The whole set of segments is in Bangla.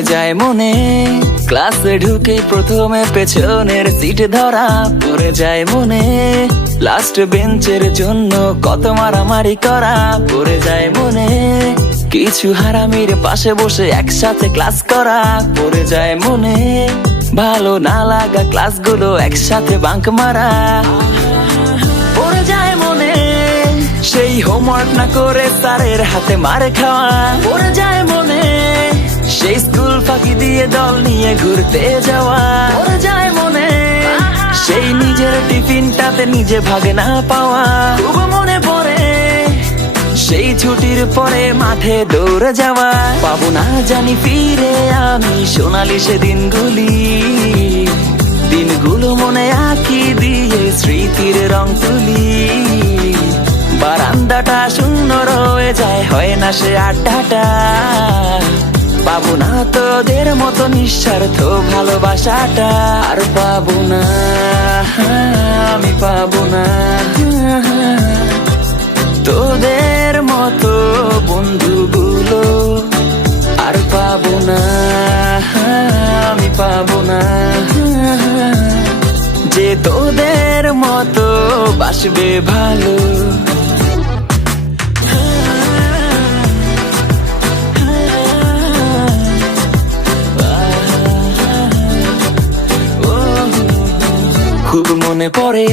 পড়ে যায় মনে ক্লাসে ঢুকে প্রথমে পেছনের সিট ধরা, পড়ে যায় মনে লাস্ট বেঞ্চের জন্য কত মারামারি করা, পড়ে যায় মনে কিছু হারামির পাশে বসে একসাথে ক্লাস করা, পড়ে যায় মনে ভালো না লাগা ক্লাসগুলো একসাথে বাঙ্ক মারা, পড়ে যায় মনে সেই হোমওয়ার্ক না করে স্যারের হাতে মার খাওয়া, পড়ে যায় মনে সেই স্কুল ফাঁকি দিয়ে দল নিয়ে ঘুরতে যাওয়া, পড়ে যায় মনে সেই নিজের টিফিনটাতে নিজে ভাগে না পাওয়া, খুব মনে পড়ে সেই ছুটির পরে মাঠে দৌড়ে যাওয়া, পাবো না জানি ফিরে আমি সোনালি সে দিনগুলো মনে আঁকি দিয়ে স্মৃতির রং তুলি, বারান্দাটা শূন্য রয়ে যায় হয় না সে আড্ডাটা, পাবো না তোদের মতো নিঃস্বার্থ ভালোবাসাটা, আর পাবো না আমি পাবো না তোদের মতো বন্ধুগুলো, আর পাবো না আমি পাবো না যে তোদের মতো বাসবে ভালো। খুব মনে পড়ে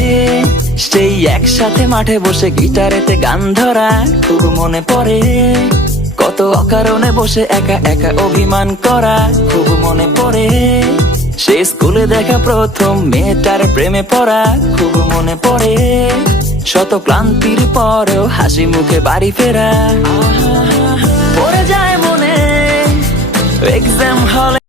সেই একসাথে মাঠে বসে গিটারেতে গান ধরা, খুব মনে পড়ে কত অকারণে বসে একা একা অভিমান করা, খুব মনে পড়ে সেই স্কুলে দেখা প্রথম মেয়েটার প্রেমে পড়া, খুব মনে পড়ে শত ক্লান্তির পরেও হাসি মুখে বাড়ি ফেরা, পড়ে যায় মনে এক্সাম হলে